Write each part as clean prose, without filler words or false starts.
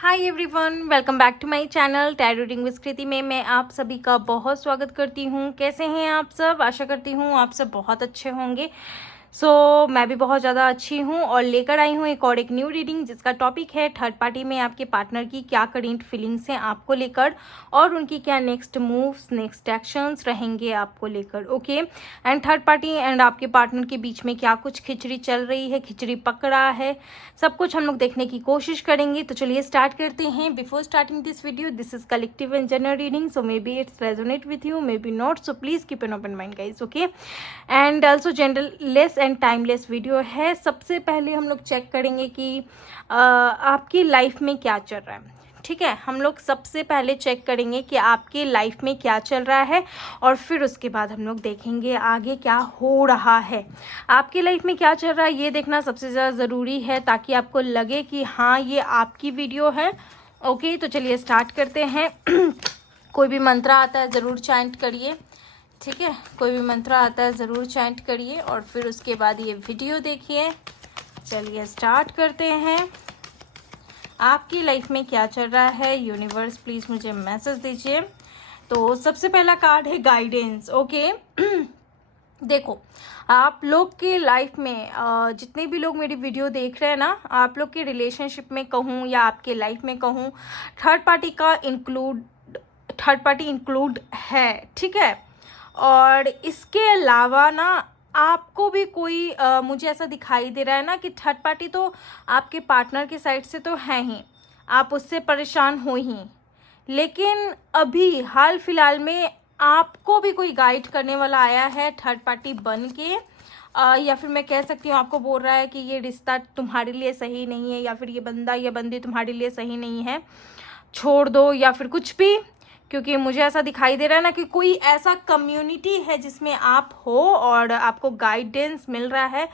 Hi everyone, welcome back to my channel tarot reading with Kriti में मैं आप सभी का बहुत स्वागत करती हूँ। कैसे हैं आप सब? आशा करती हूँ आप सब बहुत अच्छे होंगे। मैं भी बहुत ज़्यादा अच्छी हूँ और लेकर आई हूँ एक और एक न्यू रीडिंग जिसका टॉपिक है थर्ड पार्टी में आपके पार्टनर की क्या करेंट फीलिंग्स हैं आपको लेकर और उनकी क्या नेक्स्ट मूव्स नेक्स्ट एक्शंस रहेंगे आपको लेकर। Okay, and third party and आपके पार्टनर के बीच में क्या कुछ खिचड़ी चल रही है, खिचड़ी पक रहा है, सब कुछ हम लोग देखने की कोशिश करेंगे। तो चलिए स्टार्ट करते हैं। Before starting this video, this is collective and general reading, so may be it's resonate with you, may be not, so please keep an open mind guys. Okay, and also general less and timeless video है। सबसे पहले हम लोग check करेंगे कि आपकी life में क्या चल रहा है। ठीक है, हम लोग सबसे पहले चेक करेंगे कि आपकी लाइफ में क्या चल रहा है और फिर उसके बाद हम लोग देखेंगे आगे क्या हो रहा है। आपकी लाइफ में क्या चल रहा है ये देखना सबसे ज़्यादा ज़रूरी है ताकि आपको लगे कि हाँ ये आपकी वीडियो है। ओके, तो चलिए स्टार्ट करते हैं। कोई भी मंत्र आता है ज़रूर चैंट करिए। ठीक है, कोई भी मंत्र आता है ज़रूर चैंट करिए और फिर उसके बाद ये वीडियो देखिए। चलिए स्टार्ट करते हैं। आपकी लाइफ में क्या चल रहा है, यूनिवर्स प्लीज़ मुझे मैसेज दीजिए। तो सबसे पहला कार्ड है गाइडेंस। ओके, देखो आप लोग के लाइफ में जितने भी लोग मेरी वीडियो देख रहे हैं ना, आप लोग के रिलेशनशिप में कहूँ या आपके लाइफ में कहूँ, थर्ड पार्टी इंक्लूड है। ठीक है, और इसके अलावा ना आपको भी कोई मुझे ऐसा दिखाई दे रहा है ना कि थर्ड पार्टी तो आपके पार्टनर की साइड से तो है ही, आप उससे परेशान हो ही, लेकिन अभी हाल फिलहाल में आपको भी कोई गाइड करने वाला आया है थर्ड पार्टी बन के, या फिर मैं कह सकती हूँ आपको बोल रहा है कि ये रिश्ता तुम्हारे लिए सही नहीं है या फिर ये बंदा या बंदी तुम्हारे लिए सही नहीं है, छोड़ दो या फिर कुछ भी। क्योंकि मुझे ऐसा दिखाई दे रहा है ना कि कोई ऐसा कम्युनिटी है जिसमें आप हो और आपको गाइडेंस मिल रहा है।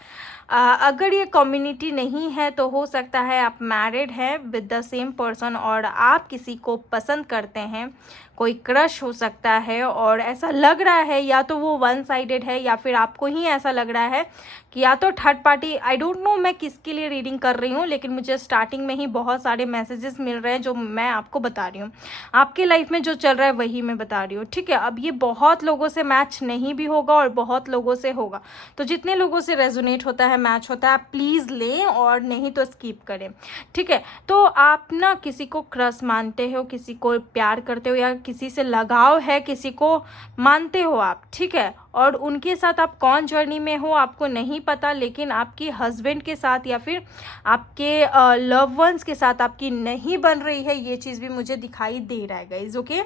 अगर ये कम्युनिटी नहीं है तो हो सकता है आप मैरिड हैं विद द सेम पर्सन और आप किसी को पसंद करते हैं, कोई क्रश हो सकता है और ऐसा लग रहा है या तो वो वन साइडेड है या फिर आपको ही ऐसा लग रहा है कि या तो third party, I don't know मैं किसके लिए रीडिंग कर रही हूँ, लेकिन मुझे स्टार्टिंग में ही बहुत सारे मैसेजेस मिल रहे हैं जो मैं आपको बता रही हूँ। आपके लाइफ में जो चल रहा है वही मैं बता रही हूँ। ठीक है, अब ये बहुत लोगों से मैच नहीं भी होगा और बहुत लोगों से होगा, तो जितने लोगों से रेजोनेट होता है, मैच होता है, प्लीज़ लें और नहीं तो स्किप करें। ठीक है, तो आप ना किसी को क्रश मानते हो, किसी को प्यार करते हो या किसी से लगाव है, किसी को मानते हो आप। ठीक है, और उनके साथ आप कौन जर्नी में हो आपको नहीं पता, लेकिन आपकी हस्बैंड के साथ या फिर आपके लव वंस के साथ आपकी नहीं बन रही है, ये चीज़ भी मुझे दिखाई दे रहा है गाइज। ओके,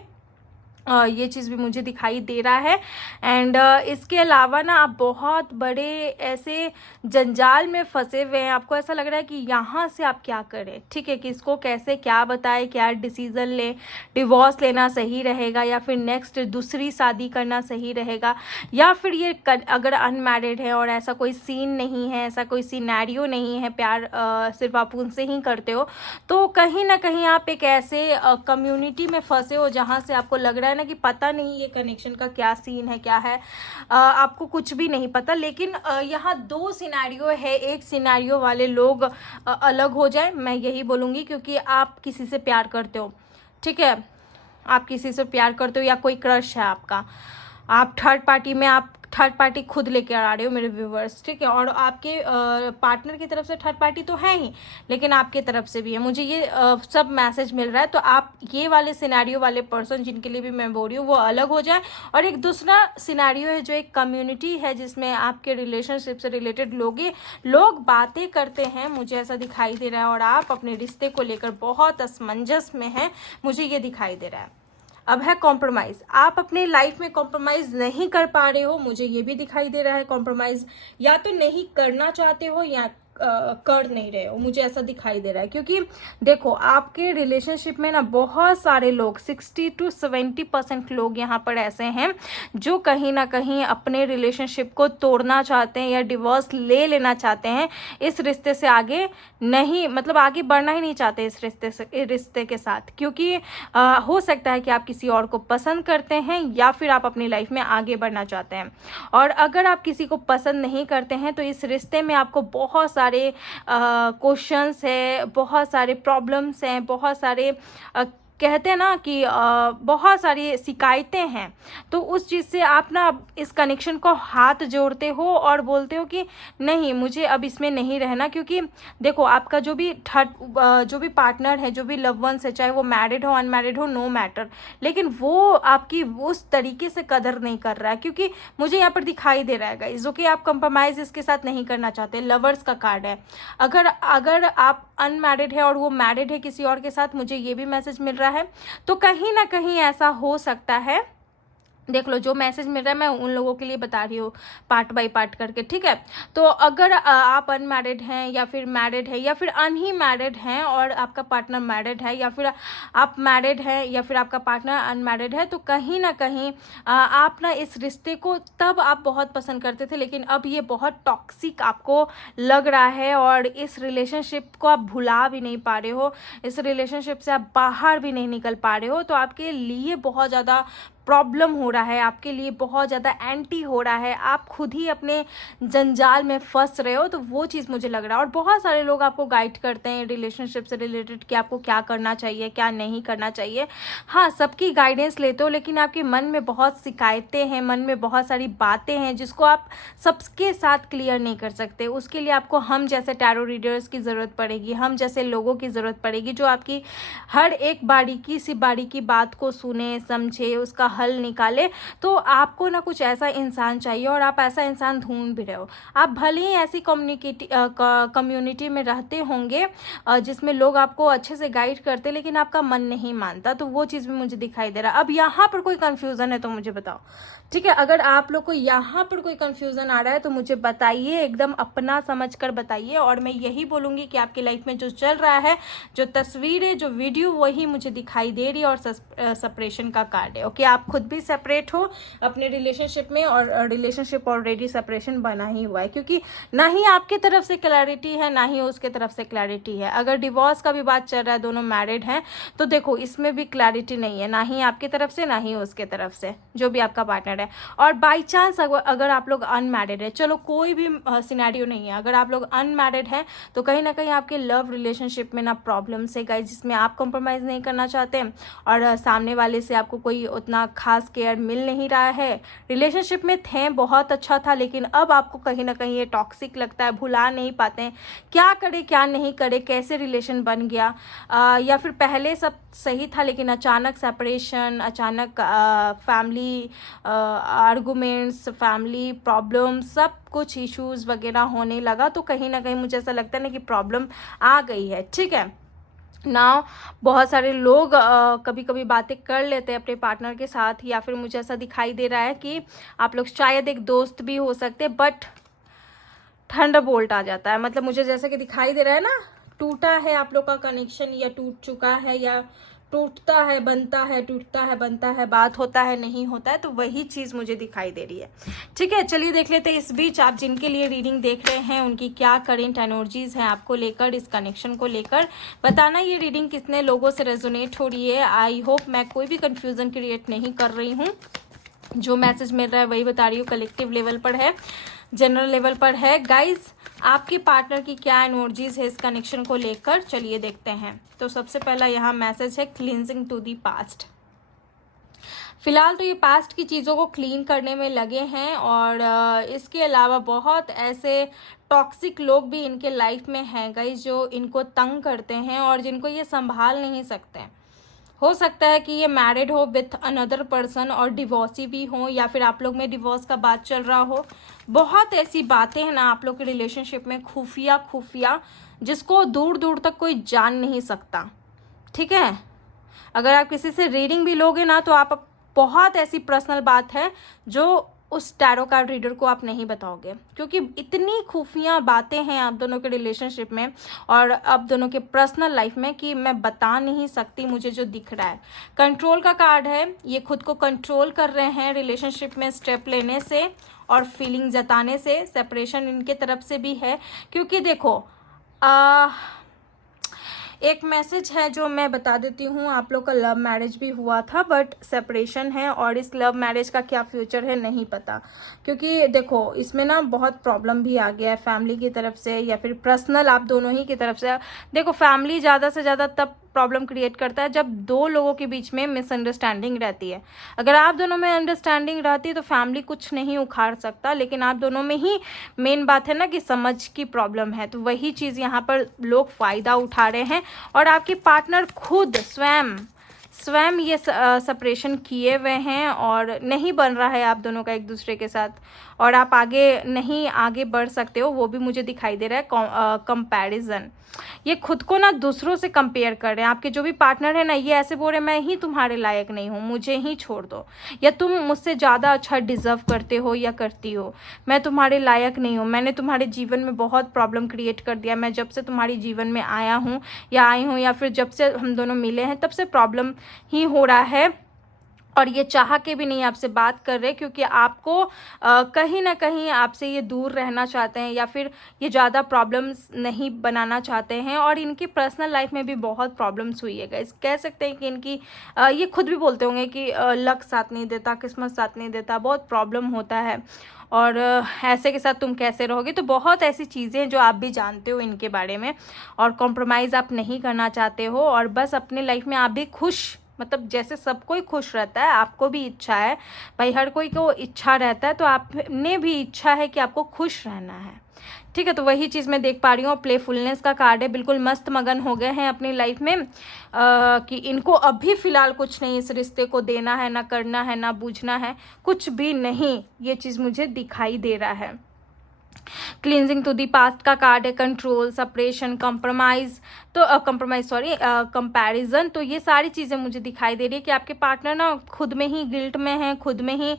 ये चीज़ भी मुझे दिखाई दे रहा है। एंड इसके अलावा ना आप बहुत बड़े ऐसे जंजाल में फंसे हुए हैं, आपको ऐसा लग रहा है कि यहाँ से आप क्या करें। ठीक है, किसको कैसे क्या बताएं, क्या डिसीज़न ले, डिवोर्स लेना सही रहेगा या फिर नेक्स्ट दूसरी शादी करना सही रहेगा, या फिर ये अगर अनमैरिड है और ऐसा कोई सीन नहीं है, ऐसा कोई सिनेरियो नहीं है, प्यार सिर्फ आप उनसे ही करते हो, तो कहीं ना कहीं आप एक ऐसे कम्युनिटी में फंसे हो जहाँ से आपको लग रहा है ना कि पता नहीं ये कनेक्शन का क्या सीन है, क्या है, आपको कुछ भी नहीं पता। लेकिन यहाँ दो सिनेरियो है, एक सिनेरियो वाले लोग अलग हो जाए, मैं यही बोलूँगी, क्योंकि आप किसी से प्यार करते हो। ठीक है, आप किसी से प्यार करते हो या कोई क्रश है आपका, आप थर्ड पार्टी में, आप थर्ड पार्टी खुद लेके आ रहे हो मेरे व्यूवर्स। ठीक है, और आपके पार्टनर की तरफ से थर्ड पार्टी तो है ही, लेकिन आपके तरफ से भी है, मुझे ये सब मैसेज मिल रहा है। तो आप ये वाले सिनेरियो वाले पर्सन जिनके लिए भी मैं बोल रही हूँ वो अलग हो जाए, और एक दूसरा सिनेरियो है जो एक कम्युनिटी है जिसमें आपके रिलेशनशिप से रिलेटेड लोग बातें करते हैं, मुझे ऐसा दिखाई दे रहा है, और आप अपने रिश्ते को लेकर बहुत असमंजस में हैं, मुझे ये दिखाई दे रहा है। अब है कॉम्प्रोमाइज़, आप अपने लाइफ में कॉम्प्रोमाइज़ नहीं कर पा रहे हो, मुझे ये भी दिखाई दे रहा है। कॉम्प्रोमाइज़ या तो नहीं करना चाहते हो या कर नहीं रहे हो, मुझे ऐसा दिखाई दे रहा है। क्योंकि देखो आपके रिलेशनशिप में ना बहुत सारे लोग, 60 to 70% लोग यहाँ पर ऐसे हैं जो कहीं ना कहीं अपने रिलेशनशिप को तोड़ना चाहते हैं या डिवोर्स ले लेना चाहते हैं, इस रिश्ते से आगे नहीं, मतलब आगे बढ़ना ही नहीं चाहते इस रिश्ते के साथ। क्योंकि हो सकता है कि आप किसी और को पसंद करते हैं या फिर आप अपनी लाइफ में आगे बढ़ना चाहते हैं, और अगर आप किसी को पसंद नहीं करते हैं तो इस रिश्ते में आपको बहुत सारे सारे क्वेश्चंस है, बहुत सारे प्रॉब्लम्स हैं, बहुत सारे कहते हैं ना कि बहुत सारी शिकायतें हैं। तो उस चीज़ से आप ना इस कनेक्शन को हाथ जोड़ते हो और बोलते हो कि नहीं, मुझे अब इसमें नहीं रहना। क्योंकि देखो, आपका जो भी जो भी पार्टनर है, जो भी लव वंस है, चाहे वो मैरिड हो अनमैरिड हो, नो मैटर, लेकिन वो आपकी उस तरीके से कदर नहीं कर रहा है। क्योंकि मुझे यहाँ पर दिखाई दे रहा है गाइस, जो कि आप कंप्रोमाइज़ इसके साथ नहीं करना चाहते। लवर्स का कार्ड है। अगर आप अनमैरिड है और वो मैरिड है किसी और के साथ, मुझे ये भी मैसेज मिल रहा है, तो कहीं ना कहीं ऐसा हो सकता है। देख लो, जो मैसेज मिल रहा है मैं उन लोगों के लिए बता रही हूँ, पार्ट बाय पार्ट करके, ठीक है। तो अगर आप अनमैरिड हैं या फिर मैरिड है या फिर अनही मैरिड हैं और आपका पार्टनर मैरिड है, या फिर आप मैरिड हैं या फिर आपका पार्टनर अनमैरिड है, तो कहीं ना कहीं आप ना इस रिश्ते को तब आप बहुत पसंद करते थे, लेकिन अब ये बहुत टॉक्सिक आपको लग रहा है और इस रिलेशनशिप को आप भुला भी नहीं पा रहे हो, इस रिलेशनशिप से आप बाहर भी नहीं निकल पा रहे हो। तो आपके लिए बहुत ज़्यादा प्रॉब्लम हो रहा है, आपके लिए बहुत ज़्यादा एंटी हो रहा है, आप खुद ही अपने जंजाल में फंस रहे हो। तो वो चीज़ मुझे लग रहा है। और बहुत सारे लोग आपको गाइड करते हैं रिलेशनशिप से रिलेटेड कि आपको क्या करना चाहिए, क्या नहीं करना चाहिए। हाँ, सबकी गाइडेंस लेते हो, लेकिन आपके मन में बहुत शिकायतें हैं, मन में बहुत सारी बातें हैं जिसको आप सबके साथ क्लियर नहीं कर सकते। उसके लिए आपको हम जैसे टैरो रीडर्स की ज़रूरत पड़ेगी, हम जैसे लोगों की ज़रूरत पड़ेगी, जो आपकी हर एक बारीकी सी बारीकी बात को सुने, समझे, उसका हल निकाले। तो आपको ना कुछ ऐसा इंसान चाहिए और आप ऐसा इंसान ढूंढ भी रहे हो। आप भले ही ऐसी कम्युनिटी में रहते होंगे जिसमें लोग आपको अच्छे से गाइड करते, लेकिन आपका मन नहीं मानता। तो वो चीज़ भी मुझे दिखाई दे रहा है। अब यहाँ पर कोई कंफ्यूजन है तो मुझे बताओ, ठीक है। अगर आप लोग को यहाँ पर कोई कंफ्यूजन आ रहा है तो मुझे बताइए, एकदम अपना समझ कर बताइए। और मैं यही बोलूँगी कि आपकी लाइफ में जो चल रहा है, जो तस्वीर है, जो वीडियो, वही मुझे दिखाई दे रही है और सेपरेशन का कार्ड है। ओके, आप खुद भी सेपरेट हो अपने रिलेशनशिप में और रिलेशनशिप ऑलरेडी सेपरेशन बना ही हुआ है। क्योंकि ना ही आपकी तरफ से क्लैरिटी है, ना ही उसके तरफ से क्लैरिटी है। अगर डिवोर्स का भी बात चल रहा है, दोनों मैरिड हैं, तो देखो इसमें भी क्लैरिटी नहीं है, ना ही आपकी तरफ से ना ही उसके तरफ से, जो भी आपका पार्टनर है। और बाई चांस अगर आप लोग अनमैरिड है, चलो कोई भी सिनेरियो नहीं है, अगर आप लोग अनमैरिड हैं तो कहीं ना कहीं आपके लव रिलेशनशिप में ना प्रॉब्लम्स है गाइस, जिसमें आप कॉम्प्रोमाइज़ नहीं करना चाहते और सामने वाले से आपको कोई उतना खास केयर मिल नहीं रहा है। रिलेशनशिप में थे, बहुत अच्छा था, लेकिन अब आपको कहीं ना कहीं ये टॉक्सिक लगता है, भुला नहीं पाते हैं क्या करे क्या नहीं करे, कैसे रिलेशन बन गया, या फिर पहले सब सही था लेकिन अचानक सेपरेशन, अचानक फैमिली आर्गुमेंट्स, फैमिली प्रॉब्लम, सब कुछ इश्यूज़ वगैरह होने लगा। तो कहीं ना कहीं मुझे ऐसा लगता है ना कि प्रॉब्लम आ गई है, ठीक है ना। बहुत सारे लोग कभी कभी बातें कर लेते हैं अपने पार्टनर के साथ, या फिर मुझे ऐसा दिखाई दे रहा है कि आप लोग शायद एक दोस्त भी हो सकते, बट थंडरबोल्ट आ जाता है। मतलब मुझे जैसा कि दिखाई दे रहा है ना, टूटा है आप लोग का कनेक्शन, या टूट चुका है, या टूटता है बनता है, टूटता है बनता है, बात होता है नहीं होता है। तो वही चीज़ मुझे दिखाई दे रही है, ठीक है। चलिए देख लेते हैं इस बीच आप जिनके लिए रीडिंग देख रहे हैं उनकी क्या करेंट एनर्जीज हैं आपको लेकर, इस कनेक्शन को लेकर। बताना ये रीडिंग कितने लोगों से रेजोनेट हो रही है। आई होप मैं कोई भी कंफ्यूजन क्रिएट नहीं कर रही हूँ, जो मैसेज मिल रहा है वही बता रही हूँ। कलेक्टिव लेवल पर है, जनरल लेवल पर है। गाइज, आपके पार्टनर की क्या एनर्जीज है इस कनेक्शन को लेकर, चलिए देखते हैं। तो सबसे पहला यहाँ मैसेज है क्लींजिंग टू दी पास्ट। फिलहाल तो ये पास्ट की चीज़ों को क्लीन करने में लगे हैं, और इसके अलावा बहुत ऐसे टॉक्सिक लोग भी इनके लाइफ में हैं गाइज, जो इनको तंग करते हैं और जिनको ये संभाल नहीं सकते। हो सकता है कि ये मैरिड हो विथ अनदर पर्सन और डिवोर्सी भी हो, या फिर आप लोग में डिवोर्स का बात चल रहा हो। बहुत ऐसी बातें हैं ना आप लोग के रिलेशनशिप में, खुफिया, जिसको दूर दूर तक कोई जान नहीं सकता, ठीक है। अगर आप किसी से रीडिंग भी लोगे ना, तो आप बहुत ऐसी पर्सनल बात है जो उस टैरो कार्ड रीडर को आप नहीं बताओगे, क्योंकि इतनी खुफिया बातें हैं आप दोनों के रिलेशनशिप में और आप दोनों के पर्सनल लाइफ में कि मैं बता नहीं सकती मुझे जो दिख रहा है। कंट्रोल का कार्ड है, ये खुद को कंट्रोल कर रहे हैं रिलेशनशिप में स्टेप लेने से और फीलिंग जताने से। सेपरेशन इनके तरफ से भी है, क्योंकि देखो एक मैसेज है जो मैं बता देती हूँ, आप लोग का लव मैरिज भी हुआ था बट सेपरेशन है, और इस लव मैरिज का क्या फ्यूचर है नहीं पता, क्योंकि देखो इसमें ना बहुत प्रॉब्लम भी आ गया है फैमिली की तरफ से या फिर पर्सनल आप दोनों ही की तरफ से। देखो फैमिली ज़्यादा से ज़्यादा तब प्रॉब्लम क्रिएट करता है जब दो लोगों के बीच में मिसअंडरस्टैंडिंग रहती है। अगर आप दोनों में अंडरस्टैंडिंग रहती है तो फैमिली कुछ नहीं उखाड़ सकता, लेकिन आप दोनों में ही मेन बात है ना कि समझ की प्रॉब्लम है, तो वही चीज़ यहाँ पर लोग फ़ायदा उठा रहे हैं। और आपके पार्टनर खुद स्वयं ये सेपरेशन किए हुए हैं और नहीं बन रहा है आप दोनों का एक दूसरे के साथ, और आप आगे बढ़ सकते हो, वो भी मुझे दिखाई दे रहा है। कंपैरिजन, ये खुद को ना दूसरों से कंपेयर कर रहे हैं। आपके जो भी पार्टनर है ना, ये ऐसे बोल रहे हैं मैं ही तुम्हारे लायक नहीं हूँ, मुझे ही छोड़ दो, या तुम मुझसे ज़्यादा अच्छा डिज़र्व करते हो या करती हो, मैं तुम्हारे लायक नहीं हूँ, मैंने तुम्हारे जीवन में बहुत प्रॉब्लम क्रिएट कर दिया, मैं जब से तुम्हारे जीवन में आया हूँ या आई हूँ या फिर जब से हम दोनों मिले हैं तब से प्रॉब्लम ही हो रहा है, और ये चाह के भी नहीं आपसे बात कर रहे, क्योंकि आपको कहीं ना कहीं आपसे ये दूर रहना चाहते हैं या फिर ये ज़्यादा प्रॉब्लम्स नहीं बनाना चाहते हैं। और इनकी पर्सनल लाइफ में भी बहुत प्रॉब्लम्स हुई है गाइस, कह सकते हैं कि इनकी ये खुद भी बोलते होंगे कि लक साथ नहीं देता, किस्मत साथ नहीं देता, बहुत प्रॉब्लम होता है, और ऐसे के साथ तुम कैसे रहोगे। तो बहुत ऐसी चीज़ें जो आप भी जानते हो इनके बारे में, और कॉम्प्रोमाइज़ आप नहीं करना चाहते हो, और बस अपने लाइफ में आप भी खुश, मतलब जैसे सब कोई खुश रहता है आपको भी इच्छा है भाई, हर कोई को इच्छा रहता है, तो आपने भी इच्छा है कि आपको खुश रहना है, ठीक है। तो वही चीज़ मैं देख पा रही हूँ। प्लेफुलनेस का कार्ड है, बिल्कुल मस्त मगन हो गए हैं अपनी लाइफ में, कि इनको अभी फ़िलहाल कुछ नहीं इस रिश्ते को देना है, ना करना है, ना बूझना है, कुछ भी नहीं, ये चीज़ मुझे दिखाई दे रहा है। क्लींजिंग टू दी पास्ट का कार्ड है, कंट्रोल, सेपरेशन, कंपैरिजन। तो ये सारी चीज़ें मुझे दिखाई दे रही है कि आपके पार्टनर ना खुद में ही गिल्ट में हैं, खुद में ही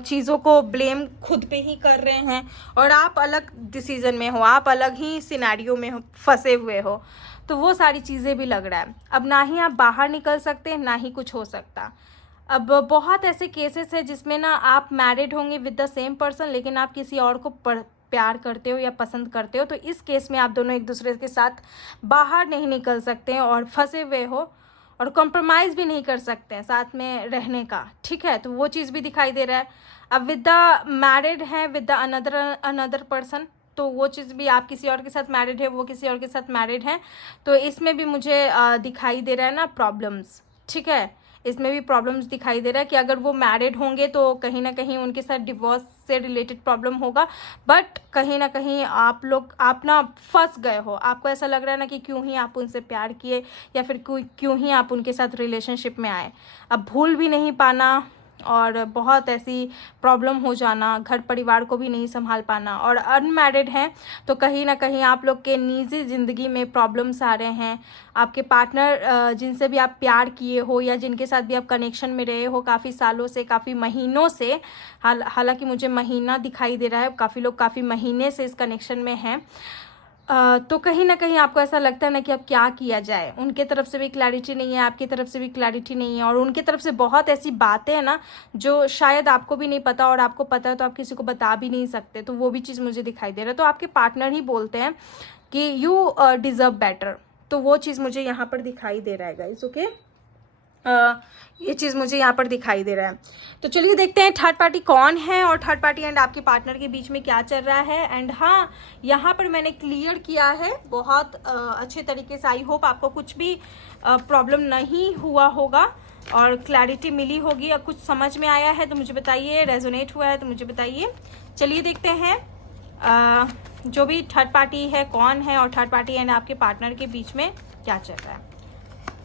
चीज़ों को ब्लेम खुद पे ही कर रहे हैं, और आप अलग डिसीजन में हो, आप अलग ही सिनेरियो में हो, फंसे हुए हो। तो वो सारी चीज़ें भी लग रहा है। अब ना ही आप बाहर निकल सकते, ना ही कुछ हो सकता। अब बहुत ऐसे केसेस है जिसमें ना आप मैरिड होंगे विद द सेम पर्सन, लेकिन आप किसी और को प्यार करते हो या पसंद करते हो, तो इस केस में आप दोनों एक दूसरे के साथ बाहर नहीं निकल सकते हैं और फंसे हुए हो, और कॉम्प्रोमाइज़ भी नहीं कर सकते हैं साथ में रहने का, ठीक है। तो वो चीज़ भी दिखाई दे रहा है। अब विद द मैरिड है विद द अनदर पर्सन, तो वो चीज़ भी, आप किसी और के साथ मैरिड है, वो किसी और के साथ मैरिड है, तो इसमें भी मुझे दिखाई दे रहा है ना प्रॉब्लम्स, ठीक है। इसमें भी प्रॉब्लम्स दिखाई दे रहा है कि अगर वो मैरिड होंगे तो कहीं ना कहीं उनके साथ डिवोर्स से रिलेटेड प्रॉब्लम होगा, बट कहीं ना कहीं आप ना फंस गए हो, आपको ऐसा लग रहा है ना कि क्यों ही आप उनसे प्यार किए, या फिर क्यों ही आप उनके साथ रिलेशनशिप में आए। अब भूल भी नहीं पाना, और बहुत ऐसी प्रॉब्लम हो जाना, घर परिवार को भी नहीं संभाल पाना, और अनमैरिड हैं तो कहीं ना कहीं आप लोग के निजी ज़िंदगी में प्रॉब्लम्स आ रहे हैं। आपके पार्टनर जिनसे भी आप प्यार किए हो या जिनके साथ भी आप कनेक्शन में रहे हो काफ़ी सालों से, काफ़ी महीनों से, हालांकि मुझे महीना दिखाई दे रहा है, काफ़ी लोग काफ़ी महीने से इस कनेक्शन में हैं, तो कहीं ना कहीं आपको ऐसा लगता है ना कि अब क्या किया जाए। उनके तरफ से भी क्लैरिटी नहीं है, आपकी तरफ से भी क्लैरिटी नहीं है, और उनकी तरफ से बहुत ऐसी बातें हैं ना जो शायद आपको भी नहीं पता, और आपको पता है तो आप किसी को बता भी नहीं सकते, तो वो भी चीज़ मुझे दिखाई दे रहा है। तो आपके पार्टनर ही बोलते हैं कि यू डिज़र्व बेटर, तो वो चीज़ मुझे यहाँ पर दिखाई दे रहा है गाइस, ओके। ये चीज़ मुझे यहाँ पर दिखाई दे रहा है। तो चलिए देखते हैं थर्ड पार्टी कौन है, और थर्ड पार्टी एंड आपके पार्टनर के बीच में क्या चल रहा है। एंड हाँ, यहाँ पर मैंने क्लियर किया है बहुत अच्छे तरीके से। आई होप आपको कुछ भी प्रॉब्लम नहीं हुआ होगा और क्लैरिटी मिली होगी, या कुछ समझ में आया है तो मुझे बताइए, रेजोनेट हुआ है तो मुझे बताइए। चलिए देखते हैं जो भी थर्ड पार्टी है कौन है, और थर्ड पार्टी एंड आपके पार्टनर के बीच में क्या चल रहा है।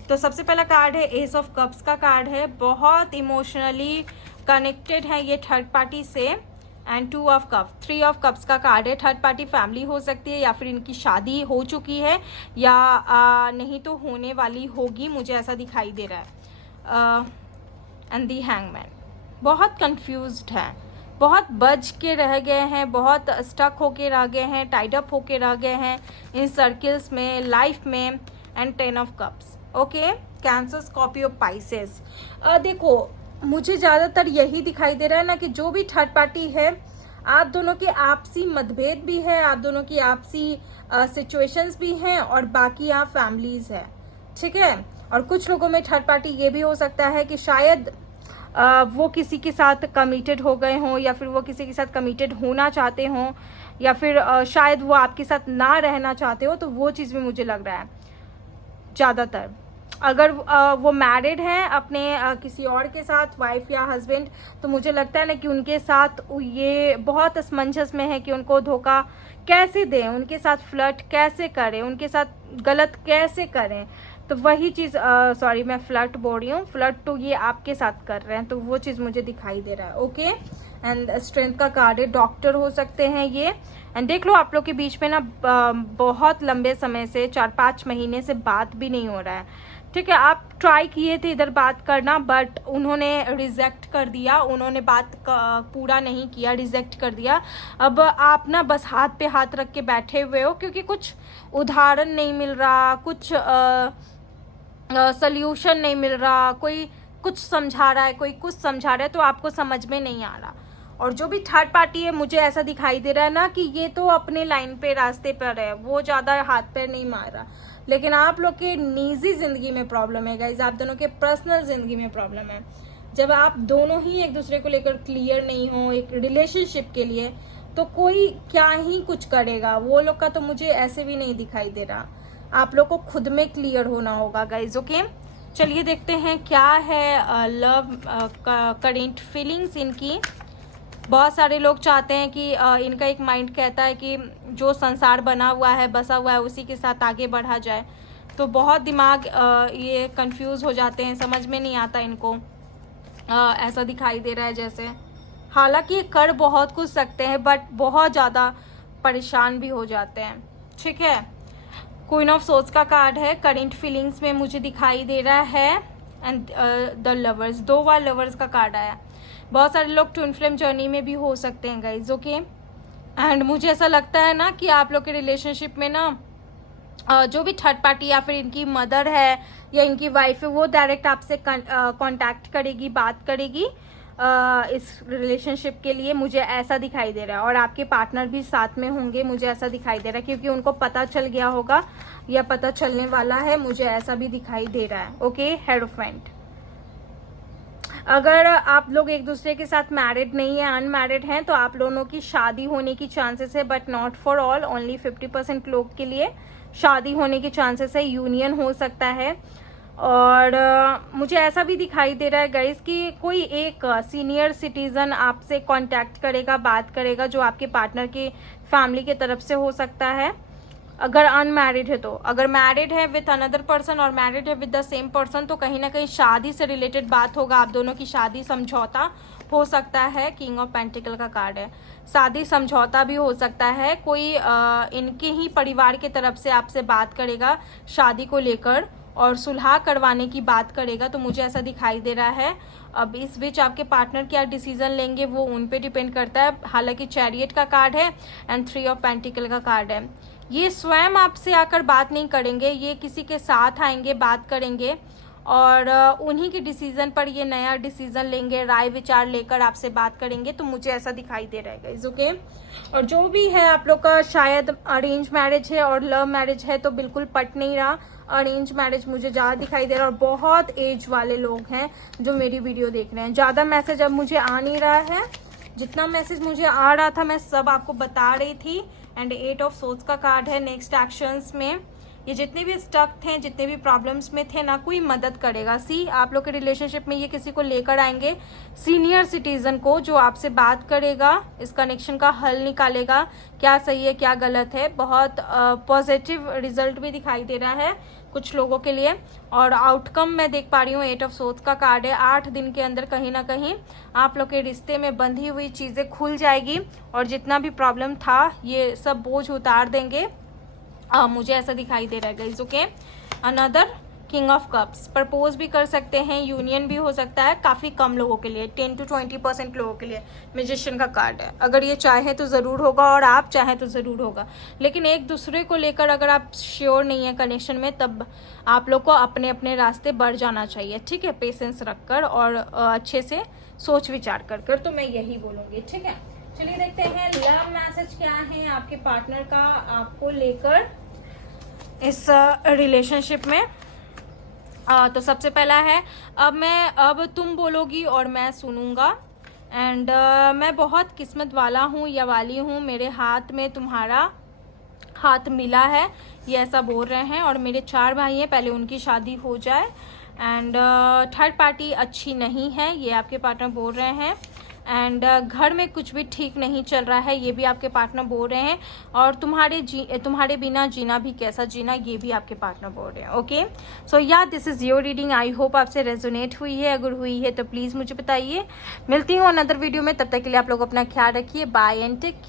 तो सबसे पहला कार्ड है एस ऑफ कप्स का कार्ड है, बहुत इमोशनली कनेक्टेड है ये थर्ड पार्टी से। And two of cup, three of cups का कार्ड है। थर्ड पार्टी फैमिली हो सकती है, या फिर इनकी शादी हो चुकी है, या नहीं तो होने वाली होगी, मुझे ऐसा दिखाई दे रहा है। एंड दी हैंगमैन, बहुत कंफ्यूज्ड है, बहुत बज के रह गए हैं, बहुत स्टक होके रह गए हैं, टाइड अप होके रह गए हैं इन सर्किल्स में, लाइफ में। And ten of cups, okay. Cancer, Scorpio, Pisces. देखो मुझे ज़्यादातर यही दिखाई दे रहा है ना कि जो भी थर्ड पार्टी है आप दोनों के आपसी मतभेद भी है, आप दोनों की आपसी सिचुएशंस भी हैं, और बाकी आप फैमिलीज है, ठीक है। और कुछ लोगों में थर्ड पार्टी ये भी हो सकता है कि शायद वो किसी के साथ कमिटेड हो गए हों, या फिर वो किसी के साथ कमिटेड होना चाहते हों, या फिर शायद वो आपके साथ ना रहना चाहते हो, तो वो चीज़ भी मुझे लग रहा है ज़्यादातर। अगर वो मैरिड हैं अपने किसी और के साथ, वाइफ या हस्बैंड, तो मुझे लगता है ना कि उनके साथ ये बहुत असमंजस में है कि उनको धोखा कैसे दें, उनके साथ फ्लर्ट कैसे करें, उनके साथ गलत कैसे करें। तो वही चीज़, सॉरी मैं फ्लर्ट बोल रही हूँ, फ्लर्ट तो ये आपके साथ कर रहे हैं, तो वो चीज़ मुझे दिखाई दे रहा है। ओके, एंड स्ट्रेंथ का कार्ड है, डॉक्टर हो सकते हैं ये। एंड देख लो आप लोग के बीच में ना बहुत लंबे समय से 4-5 महीने से बात भी नहीं हो रहा है, ठीक है। आप ट्राई किए थे इधर बात करना, बट उन्होंने रिजेक्ट कर दिया, उन्होंने बात पूरा नहीं किया, रिजेक्ट कर दिया। अब आप ना बस हाथ पे हाथ रख के बैठे हुए हो, क्योंकि कुछ उदाहरण नहीं मिल रहा, कुछ सल्यूशन नहीं मिल रहा, कोई कुछ समझा रहा है, कोई कुछ समझा रहा है, तो आपको समझ में नहीं आ रहा। और जो भी थर्ड पार्टी है, मुझे ऐसा दिखाई दे रहा है ना कि ये तो अपने लाइन पे, रास्ते पर है, वो ज़्यादा हाथ पैर नहीं मार रहा। लेकिन आप लोग के निजी ज़िंदगी में प्रॉब्लम है गाइज, आप दोनों के पर्सनल ज़िंदगी में प्रॉब्लम है। जब आप दोनों ही एक दूसरे को लेकर क्लियर नहीं हो एक रिलेशनशिप के लिए, तो कोई क्या ही कुछ करेगा। वो लोग का तो मुझे ऐसे भी नहीं दिखाई दे रहा। आप लोग को खुद में क्लियर होना होगा गाइज। ओके, चलिए देखते हैं क्या है लव करेंट फीलिंग्स इनकी। बहुत सारे लोग चाहते हैं कि इनका एक माइंड कहता है कि जो संसार बना हुआ है, बसा हुआ है, उसी के साथ आगे बढ़ा जाए। तो बहुत दिमाग ये कंफ्यूज हो जाते हैं, समझ में नहीं आता इनको। ऐसा दिखाई दे रहा है जैसे, हालांकि कर बहुत कुछ सकते हैं, बट बहुत ज़्यादा परेशान भी हो जाते हैं, ठीक है। क्वीन ऑफ सोर्ड्स का कार्ड है, करेंट फीलिंग्स में मुझे दिखाई दे रहा है। And the lovers, 2 bar lovers का कार्ड आया। बहुत सारे लोग ट्विन फ्लेम जर्नी में भी हो सकते हैं गाइज। ओके, एंड मुझे ऐसा लगता है ना कि आप लोग के रिलेशनशिप में ना जो भी थर्ड पार्टी या फिर इनकी मदर है या इनकी वाइफ है, वो डायरेक्ट आपसे कांटेक्ट करेगी, बात करेगी इस रिलेशनशिप के लिए, मुझे ऐसा दिखाई दे रहा है। और आपके पार्टनर भी साथ में होंगे, मुझे ऐसा दिखाई दे रहा है, क्योंकि उनको पता चल गया होगा या पता चलने वाला है, मुझे ऐसा भी दिखाई दे रहा है। Okay, hierophant. अगर आप लोग एक दूसरे के साथ मैरिड नहीं है, अनमैरिड हैं, तो आप लोगों की शादी होने की चांसेस है, but not for all, only 50% लोग के लिए शादी होने के चांसेस है, यूनियन हो सकता है। और मुझे ऐसा भी दिखाई दे रहा है गाइस कि कोई एक सीनियर सिटीजन आपसे कांटेक्ट करेगा, बात करेगा, जो आपके पार्टनर की फैमिली के तरफ से हो सकता है, अगर अनमैरिड है तो। अगर मैरिड है विथ अनदर पर्सन और मैरिड है विद द सेम पर्सन, तो कहीं ना कहीं शादी से रिलेटेड बात होगा, आप दोनों की शादी समझौता हो सकता है। किंग ऑफ पेंटिकल का कार्ड है, शादी समझौता भी हो सकता है। कोई इनके ही परिवार के तरफ से आपसे बात करेगा शादी को लेकर और सुलह करवाने की बात करेगा, तो मुझे ऐसा दिखाई दे रहा है। अब इस बीच आपके पार्टनर क्या डिसीजन लेंगे वो उन पे डिपेंड करता है। हालांकि चैरियट का कार्ड है एंड 3 ऑफ पेंटिकल का कार्ड है। ये स्वयं आपसे आकर बात नहीं करेंगे, ये किसी के साथ आएंगे, बात करेंगे और उन्हीं के डिसीजन पर ये नया डिसीजन लेंगे, राय विचार लेकर आपसे बात करेंगे, तो मुझे ऐसा दिखाई दे रहा है गाइस। ओके, और जो भी है आप लोग का शायद अरेंज मैरिज है और लव मैरिज है, तो बिल्कुल पट नहीं रहा। अरेंज मैरिज मुझे ज़्यादा दिखाई दे रहा है और बहुत एज वाले लोग हैं जो मेरी वीडियो देख रहे हैं। ज़्यादा मैसेज अब मुझे आ नहीं रहा है, जितना मैसेज मुझे आ रहा था मैं सब आपको बता रही थी। एंड 8 ऑफ सोर्ड्स का कार्ड है। नेक्स्ट एक्शंस में ये जितने भी स्टक थे, जितने भी प्रॉब्लम्स में थे ना, कोई मदद करेगा। सी आप लोग के रिलेशनशिप में ये किसी को लेकर आएंगे, सीनियर सिटीजन को, जो आपसे बात करेगा, इस कनेक्शन का हल निकालेगा, क्या सही है क्या गलत है। बहुत पॉजिटिव रिजल्ट भी दिखाई दे रहा है कुछ लोगों के लिए। और आउटकम मैं देख पा रही हूँ 8 ऑफ सोर्ड्स का कार्ड है। 8 दिन के अंदर कहीं ना कहीं आप लोग के रिश्ते में बंधी हुई चीज़ें खुल जाएगी और जितना भी प्रॉब्लम था ये सब बोझ उतार देंगे। मुझे ऐसा दिखाई दे रहा है guys. Okay, another king of cups, propose भी कर सकते हैं, यूनियन भी हो सकता है, काफ़ी कम लोगों के लिए, 10 to 20% लोगों के लिए। मैजिशियन का कार्ड है, अगर ये चाहे तो ज़रूर होगा और आप चाहें तो ज़रूर होगा, लेकिन एक दूसरे को लेकर अगर आप श्योर नहीं है कनेक्शन में, तब आप लोग को अपने अपने रास्ते बढ़ जाना चाहिए, ठीक है, पेशेंस रखकर और अच्छे से सोच विचार कर कर, तो मैं यही बोलूँगी, ठीक है। चलिए देखते हैं लव मैसेज क्या है आपके पार्टनर का आपको लेकर इस रिलेशनशिप में। तो सबसे पहला है, अब तुम बोलोगी और मैं सुनूंगा। एंड मैं बहुत किस्मत वाला हूँ या वाली हूँ, मेरे हाथ में तुम्हारा हाथ मिला है, ये ऐसा बोल रहे हैं। और मेरे 4 भाई हैं, पहले उनकी शादी हो जाए। एंड थर्ड पार्टी अच्छी नहीं है, ये आपके पार्टनर बोल रहे हैं। एंड घर में कुछ भी ठीक नहीं चल रहा है, ये भी आपके पार्टनर बोल रहे हैं। और तुम्हारे बिना जीना भी कैसा जीना, ये भी आपके पार्टनर बोल रहे हैं। ओके, सो या this is your reading. I hope आपसे रेजोनेट हुई है, अगर हुई है तो प्लीज़ मुझे बताइए। मिलती हूँ अनदर वीडियो में, तब तक के लिए आप लोग अपना ख्याल रखिए। Bye and take care.